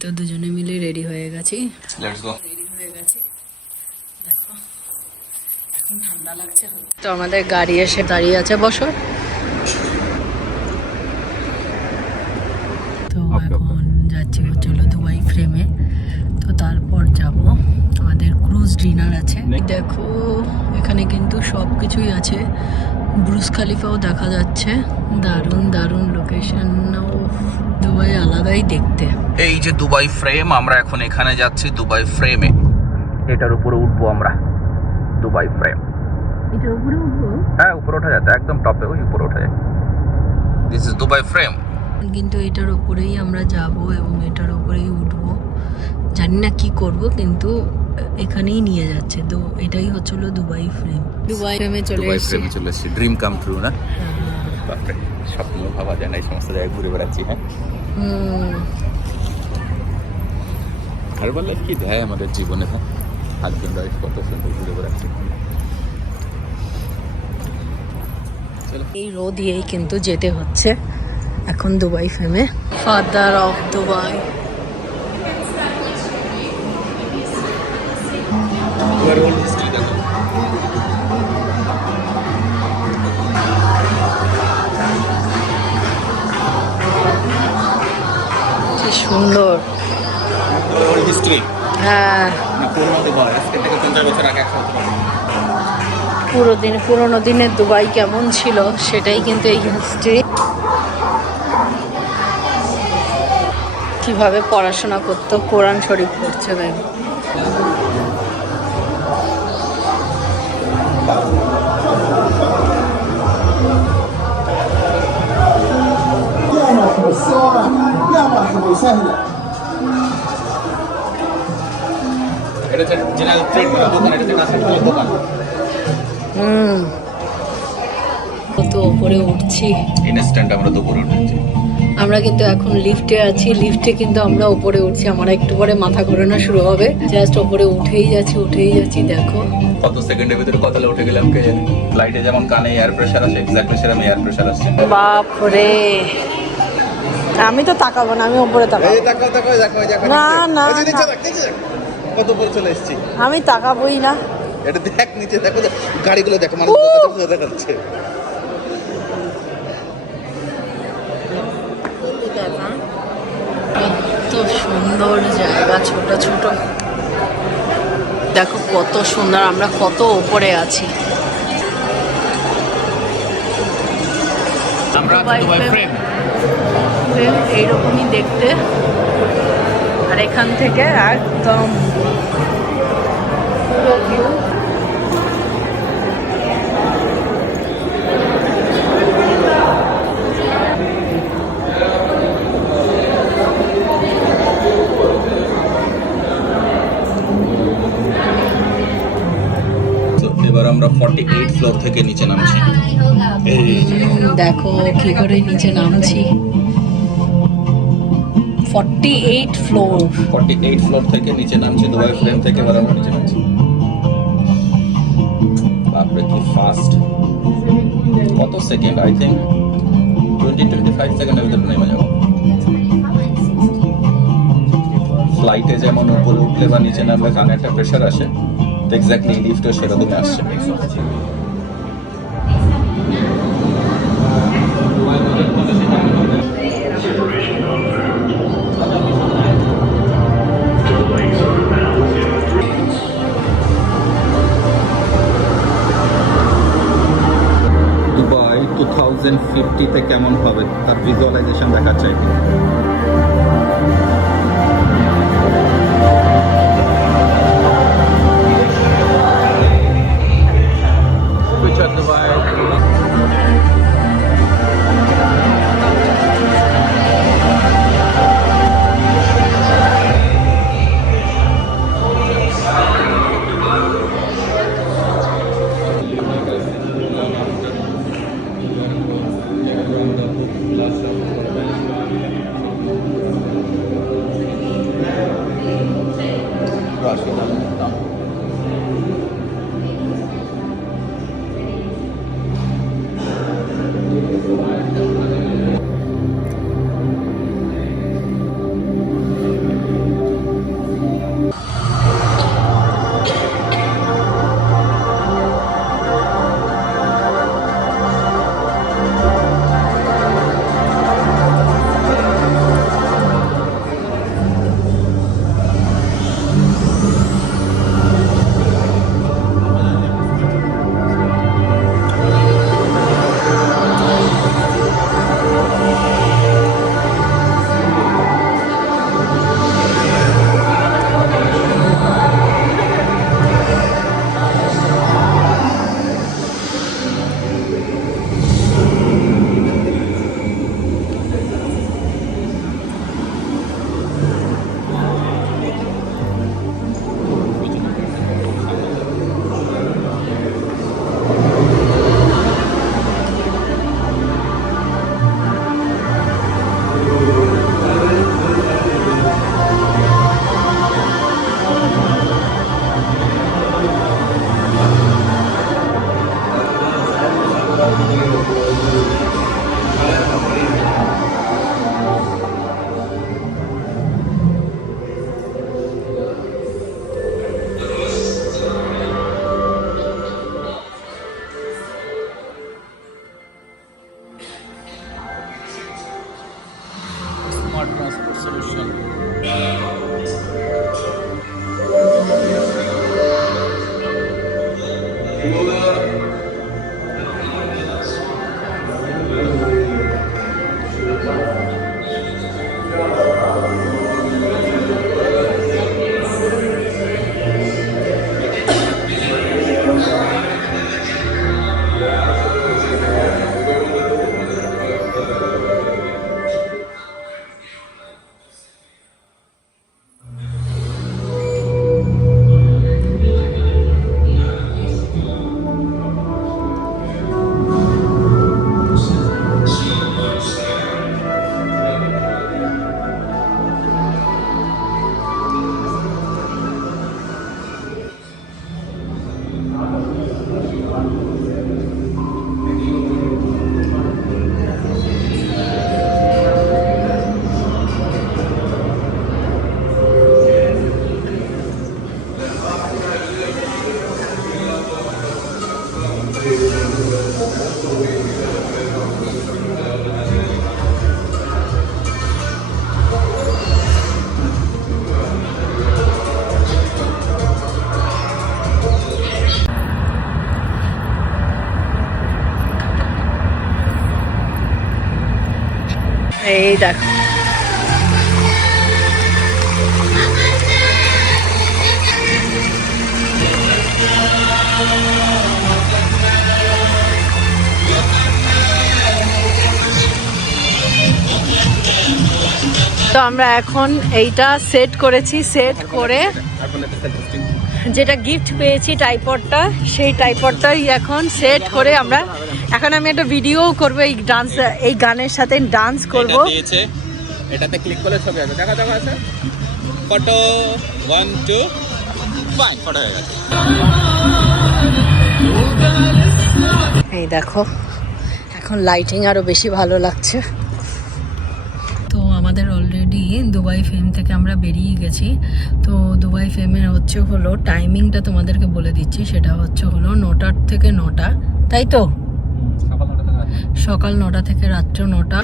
তো দুজনে মিলে রেডি হয়ে গেছি। Let's go. রেডি হয়ে গেছি, দেখো এখন ঠান্ডা লাগছে। তো আমাদের গাড়ি এসে দাঁড়িয়ে আছে, বসো। তো এখন যাচ্ছি হচ্ছে দুবাই ফ্রেমে। তো তারপর যাব, আমাদের ক্রুজ ডিনার আছে। দেখো এখানে কিন্তু সব কিছুই আছে, ব্রুজ খালিফাও দেখা যাচ্ছে। দারুণ দারুণ লোকেশন, দুবাই আলাদাই দেখতে। এই যে দুবাই ফ্রেম, আমরা এখন এখানে যাচ্ছি দুবাই ফ্রেমে। এটার উপরে উঠবো আমরা, দুবাই ফ্রেম। এটার উপরে উঠবো? হ্যাঁ, উপরে ওঠা যায়, একদম টপে, ওই উপরে ওঠা যায়। This is Dubai frame. কিন্তু এটার উপরেই আমরা যাব এবং এটার উপরেই উঠবো। জানি না কি করব, কিন্তু এখানেই নিয়ে যাচ্ছে। তো এটাই হচ্ছিল দুবাই ফ্রেম। দুবাই ফ্রেমে চলে এসেছি। ড্রিম কাম ট্রু না? বাপরে, স্বপ্ন ভাবা যায় না, এই সমস্ত জায়গায় ঘুরে বেড়াচ্ছি। হ্যাঁ, আর বললে কি দেয় আমাদের জীবনে। হ্যাঁ, হাজবেন্ড ওয়াইফ কত সুন্দর ঘুরে বেড়াচ্ছে। এই রোদ দিয়েই কিন্তু যেতে হচ্ছে এখন দুবাই ফ্রেমে। Father of Dubai. কি সুন্দর। হ্যাঁ, পুরোনো দিনের দুবাই কেমন ছিল সেটাই কিন্তু এই হিস্ট্রি। কিভাবে পড়াশোনা করতো, কোরআন শরীফ পড়ছে দেখ। কত উপরে উঠছি। ইনস্ট্যান্ট আমরা তো উপরে উঠেছি। আমরা কিন্তু এখন লিফটে আছি, লিফটে কিন্তু আমরা উপরে উঠছি। আমার একটু পরে মাথা ঘোরানো শুরু হবে। জাস্ট উপরে উঠেই যাচ্ছি। দেখো কত সেকেন্ডের ভিতরে কতলে উঠে গেলাম কে জানে। ফ্লাইটে যেমন কানে এয়ার প্রেসার আসে, এক্স্যাক্টলি সেরকম এয়ার প্রেসার আসছে। বাপ রে, আমি তো তাকাবো না, আমি উপরে তাকাবো। না না, কত উপরে চলে এসেছি। আমি তাকাবোই না। এটা দেখ, নিচে দেখো, গাড়িগুলো দেখো, মানুষ দেখাচ্ছে। কত সুন্দর জায়গা, ছোট ছোট। দেখো কত সুন্দর, আমরা কত উপরে আছি। এইরকমই দেখতে। আর এখান থেকে একদম পুরো ভিউ। এবার আমরা 48 ফ্লোর থেকে নিচে নামছি। দেখো কি করে নিচে নামছি। 48 ফ্লোর থেকে নিচে নামছি দুবাই ফ্রেম থেকে। এবার আমরা নিচে নামছি। বাপরে কি ফাস্ট। কত সেকেন্ড, আই থিঙ্ক 20-25 সেকেন্ডের ভিতরে নেমে যাবো। ফ্লাইটে যেমন উপরে উঠলে বা নিচে নামলে কানে একটা প্রেশার আসে, এক্স্যাক্টলি লিফটে সেরকমই আসছে। দুবাই 2050-তে কেমন হবে তার ভিজুয়ালাইজেশন দেখাচ্ছে। এই দেখো তো আমরা এখন এইটা সেট করেছি, সেট করে যেটা গিফট পেয়েছি টাইপডটা, সেই টাইপডটাই এখন সেট করে আমরা এখন আমি একটা ভিডিও করব এই ডান্স, এই গানের সাথে ডান্স করব। এটাতে ক্লিক করলে ছবি আসবে, দেখা দেখা আছে ফটো 1 2 ফাইন ফটো হয়ে গেছে। এই দেখো এখন লাইটিং আরো বেশি ভালো লাগছে। তো আমাদের অলরেডি দুবাই ফেম থেকে আমরা বেরিয়ে গেছি। তো দুবাই ফেমের হলো টাইমিংটা তোমাদেরকে বলে দিচ্ছি, সেটা হলো 9টার থেকে 9টা, তাই তো? সকাল 9টা থেকে রাত্র 9টা।